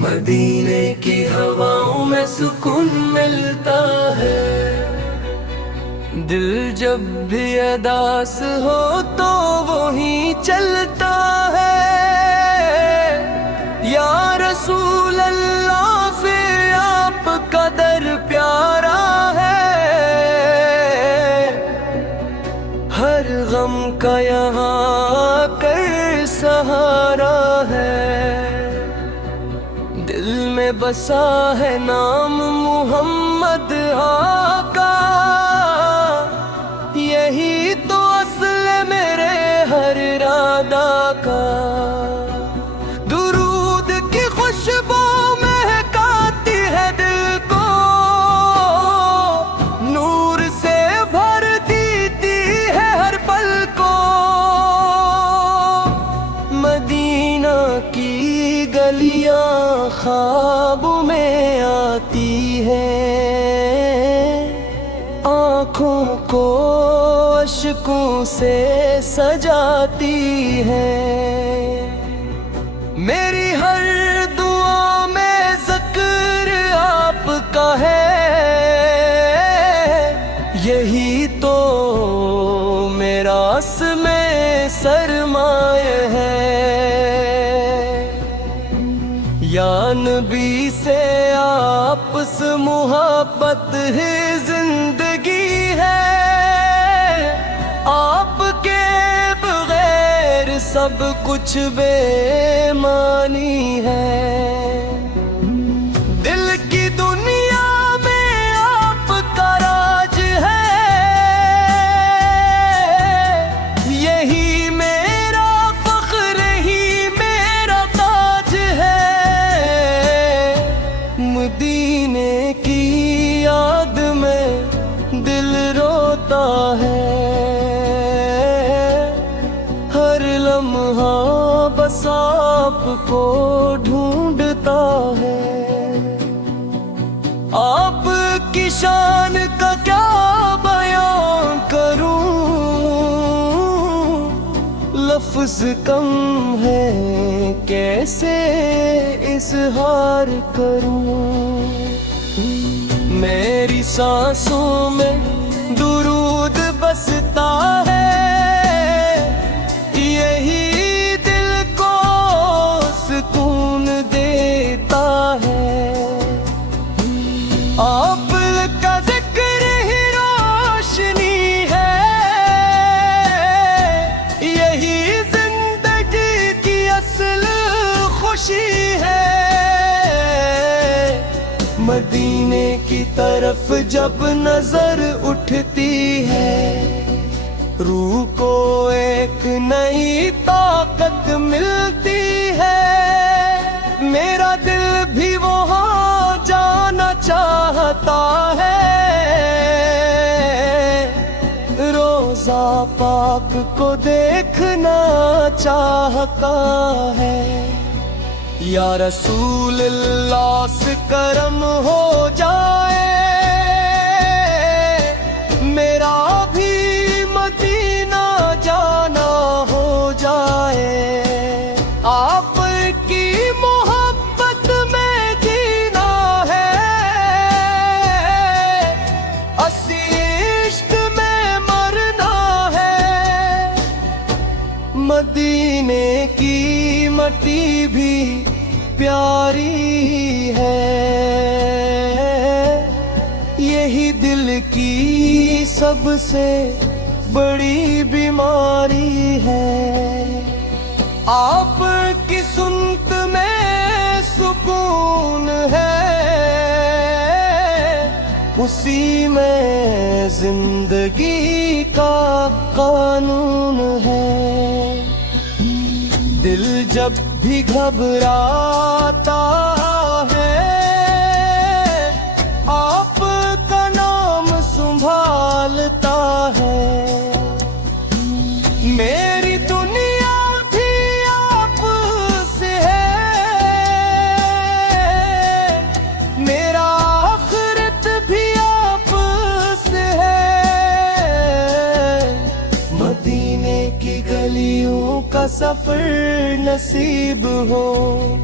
مدینے کی ہواؤں میں سکون ملتا ہے، دل جب بھی اداس ہو تو وہیں چلتا ہے۔ یا رسول اللہ پھر آپ کا در پیارا ہے، ہر غم کا یہاں کر سہارا ہے۔ دل میں بسا ہے نام محمد آقا، یہی تو اصل میرے ہر ارادہ کا۔ درود کی خوشبو مہکاتی ہے دل کو، نور سے بھر دیتی ہے ہر پل کو۔ مدینہ کی گلیاں خواب میں آتی ہے، آنکھوں کو اشکوں سے سجاتی ہے۔ میری ہر دعا میں ذکر آپ کا ہے، یہی تو میرا اسم سرمایہ ہے۔ یا نبی سے آپس محبت ہی زندگی ہے، آپ کے بغیر سب کچھ بے معنی ہے۔ دل کی دنیا میں آپ کا راج ہے، یہی میرا فخر ہی میرا تاج ہے۔ مدینے کی یاد میں دل روتا ہے، ہر لمحہ بس آپ کو ڈھونڈتا ہے۔ آپ کی شان کا کیا بیان کروں، لفظ کم ہے کیسے اظہار کروں۔ میری سانسوں میں درود بستا ہے، یہی دل کو سکون دیتا ہے۔ آپ کا ذکر ہی روشنی ہے، یہی زندگی کی اصل خوشی ہے۔ مدینے کی طرف جب نظر اٹھتی ہے، روح کو ایک نئی طاقت ملتی ہے۔ میرا دل بھی وہاں جانا چاہتا ہے، روضہ پاک کو دیکھنا چاہتا ہے۔ یا رسول اللہ سے کرم ہو جائے، میرا بھی مدینہ جانا ہو جائے۔ آپ کی محبت میں جینا ہے، اسی عشق میں مرنا ہے۔ مدینے کی مٹی بھی پیاری ہے، یہی دل کی سب سے بڑی بیماری ہے۔ آپ کی سنت میں سکون ہے، اسی میں زندگی کا قانون ہے۔ دل جب بھی گھبراتا ہے، آپ کا نام سنبھالتا ہے۔ میری دنیا بھی آپ سے ہے، میرا آخرت بھی آپ سے ہے۔ مدینے کی گلیوں کا سفر نصیب ہو،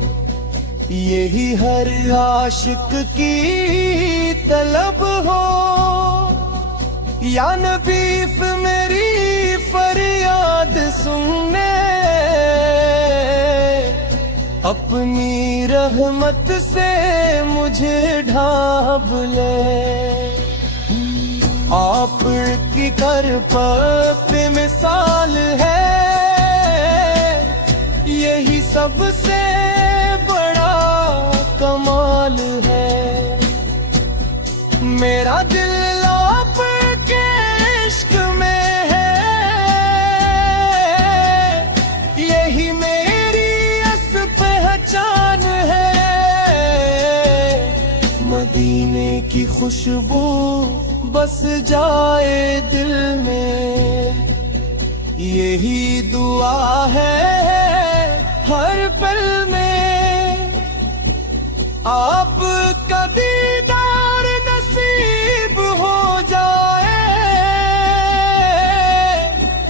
یہی ہر عاشق کی طلب ہو، یا نبی میری فریاد سننے، اپنی رحمت سے مجھے ڈھانپ لے۔ آپ کی کرب پہ مثال ہے، یہی سب سے بڑا کمال ہے۔ میرا دل آپ کے عشق میں ہے، یہی میری اصل پہچان ہے۔ مدینے کی خوشبو بس جائے دل میں، یہی دعا ہے ہر پل میں۔ آپ کا دیدار نصیب ہو جائے،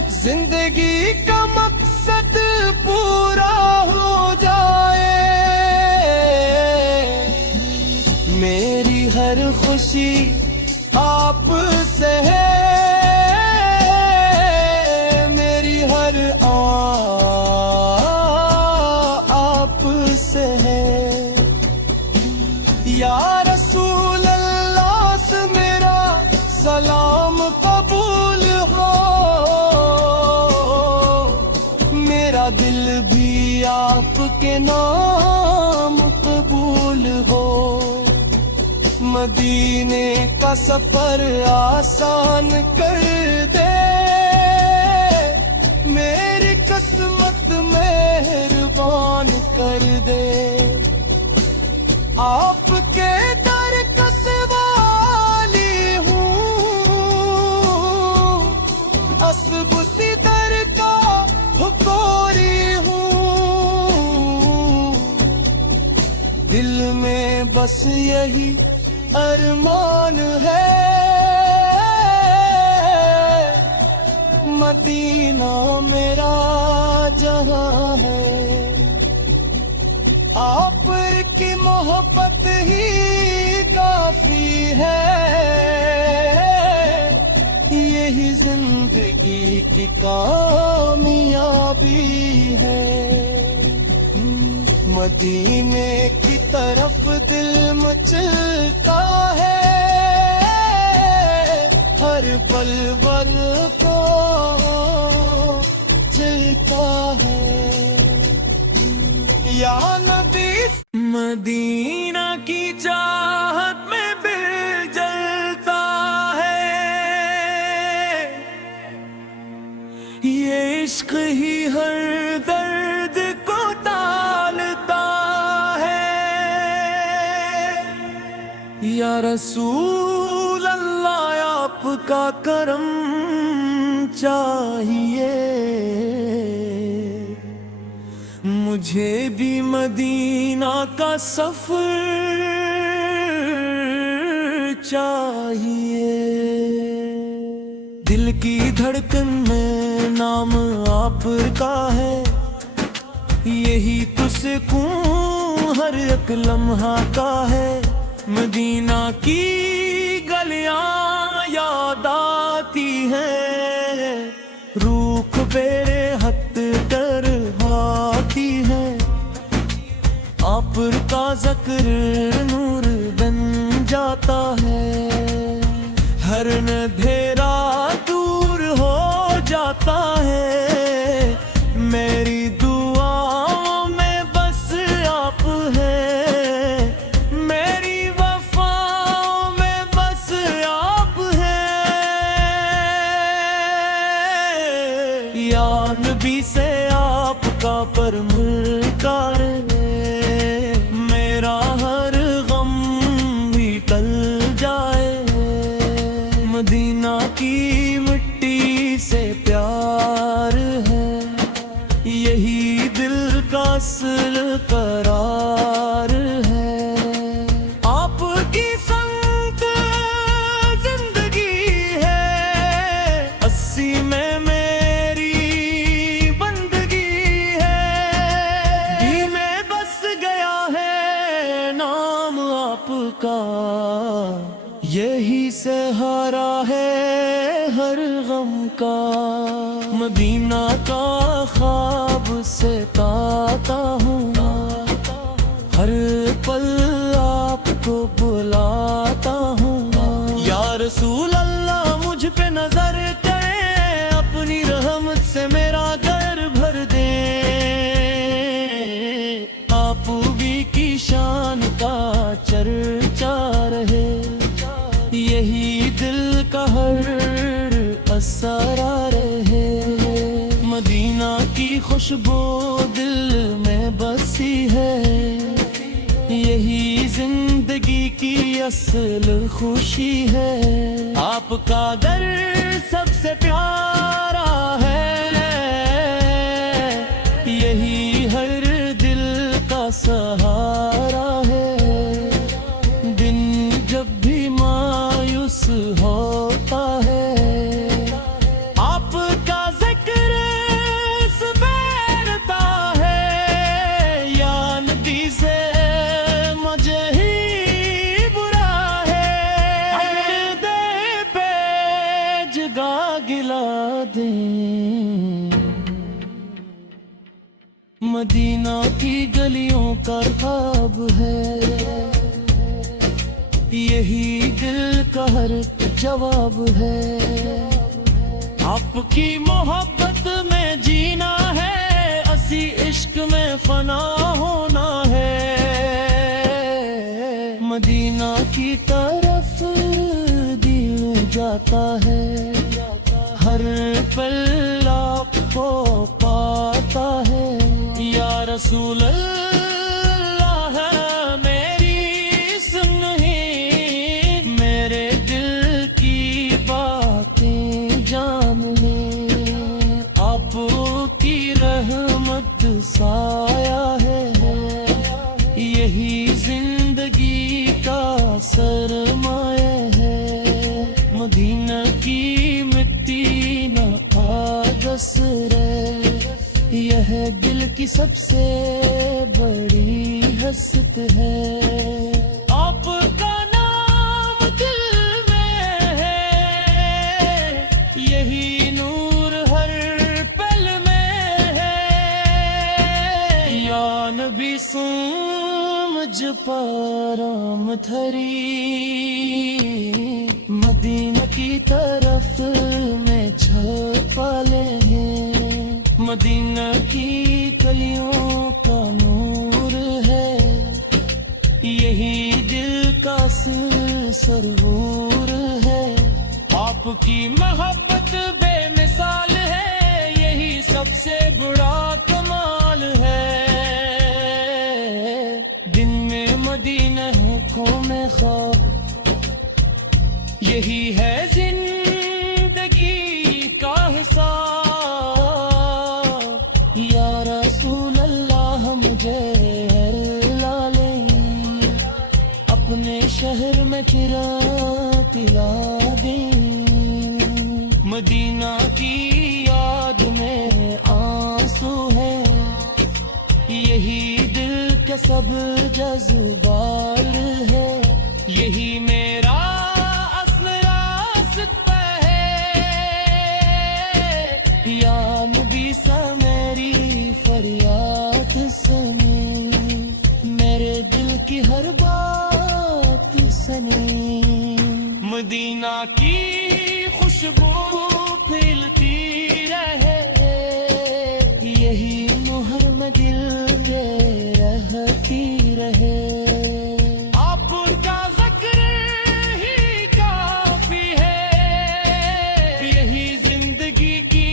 زندگی کا مقصد پورا ہو جائے۔ میری ہر خوشی آپ سے ہے، میری ہر آپ سے ہے۔ یا رسول اللہ سے میرا سلام قبول ہو، میرا دل بھی آپ کے نام قبول ہو۔ مدینے کا سفر آسان کر دے، میری قسمت مہربان کر دے۔ آپ کے در کا سوالی ہوں، اسب در کا حکوری ہوں، دل میں بس یہی ارمان ہے، مدینہ میرا جہاں ہے۔ آپ کی محبت ہی کافی ہے، یہی زندگی کی کامیابی ہے۔ مدینے کی طرف دل مچلتا ہے، ہر پل بل کو جلتا ہے۔ یا نبی مدینہ کی چاہت میں دل جلتا ہے، یہ عشق ہی ہر درد کو ٹالتا ہے۔ یا رسول اللہ آپ کا کرم چاہیے، مجھے بھی مدینہ کا سفر چاہیے۔ دل کی دھڑکن میں نام آپ کا ہے، یہی تو سکون ہر ایک لمحہ کا ہے۔ مدینہ کی گلیاں یاد آتی ہیں، روح میرے ہتھ کر آتی ہے، آپ کا ذکر نور بن جاتا ہے، ہر اندھیرا دور ہو جاتا ہے۔ میری دعاؤں میں بس آپ ہے، میری وفاؤں میں بس آپ ہے۔ یا نبی سے آپ کا پرمکار ہے، میرا ہر غم بھی ٹل جائے۔ مدینہ کی آپ کا، یہی سہارا ہے ہر غم کا۔ مدینہ کا خواب ستاتا ہوں، ہر پل آپ کو بلاتا ہوں۔ یا رسول اللہ مجھ پہ نظر کریں، اپنی رحمت سے میرا در بھر دیں۔ آپ بھی کی شان کا چرچا رہے، یہی دل کا ہر اسرا رہے۔ مدینہ کی خوشبو دل میں بسی ہے، یہی زندگی کی اصل خوشی ہے۔ آپ کا در سب سے پیارا ہے، یہی ہر دل کا سہارا ہے۔ دن جب بھی مایوس ہوتا ہے، آپ کا ذکر سویرتا ہے۔ یا نبی سے مجھے ہی برا ہے، دے پہ جگہ گلا دیں۔ مدینہ کی گلیوں کا خواب ہے، یہی دل کا ہر جواب ہے۔ آپ کی محبت میں جینا ہے، اسی عشق میں فنا ہونا ہے۔ مدینہ کی طرف دل جاتا ہے، ہر پل آپ کو پاتا ہے۔ یا رسول اللہ میری سنیں، میرے دل کی باتیں جان لیں۔ آپ کی رحمت سایہ ہے، یہی زندگی کا سرمایہ ہے۔ مدینہ کی مٹی نہ آگس رہے، یہ دل کی سب سے بڑی حسرت ہے۔ آپ کا نام دل میں ہے، یہی نور ہر پل میں ہے۔ یا نبی سمجھ پارام تھری، مدینہ کی طرف میں جھپا لے ہیں۔ مدینہ کی گلیوں کا نور ہے، یہی دل کا سرور ہے۔ آپ کی محبت بے مثال ہے، یہی سب سے بڑا کمال ہے۔ دن میں مدینہ آنکھوں میں خواب، یہی ہے زندگی کا حساب۔ یا رسول اللہ مجھے لا لیں، اپنے شہر میں چرا پلا دیں۔ مدینہ کی یاد میں آنسو ہے، یہی دل کے سب جذبات ہے۔ یہی میرا اصل راستہ ہے، یا نبی سا میری فریاد سنی، میرے دل کی ہر بات سنی۔ مدینہ کی خوشبو پھیلتی رہے، یہی مہر میں دل کے رہتی رہے۔ آپ کا ذکر ہی کافی ہے، یہی زندگی کی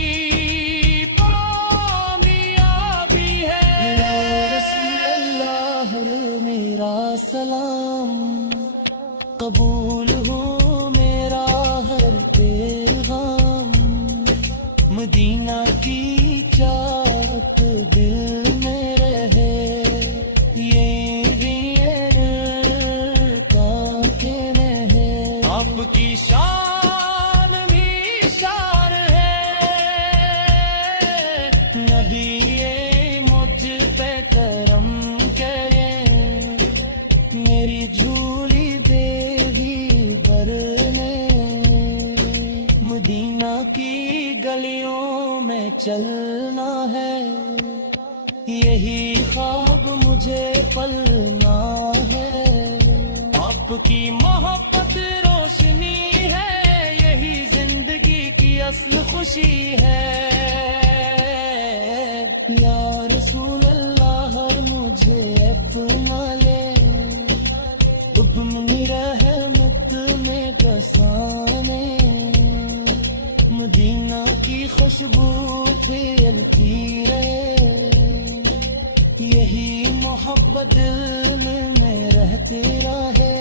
کامیابی ہے۔ رسول اللہ میرا سلام، قبول ہو میرا ہر پیغام۔ مدینہ کی چاہت دل میں رہے، یہ بھی کانٹے میں ہے۔ آپ کی شان بھی شان ہے، نبی مجھ پہ کرم کرے، میری جھوٹ چلنا ہے، یہی خواب مجھے پلنا ہے۔ آپ کی محبت روشنی ہے، یہی زندگی کی اصل خوشی ہے۔ یا رسول اللہ مجھے اپنا لے، اپنی رحمت میں بسانے، مدینہ کی خوشبو پھیلتی رہے، یہی محبت دل میں رہتی رہے۔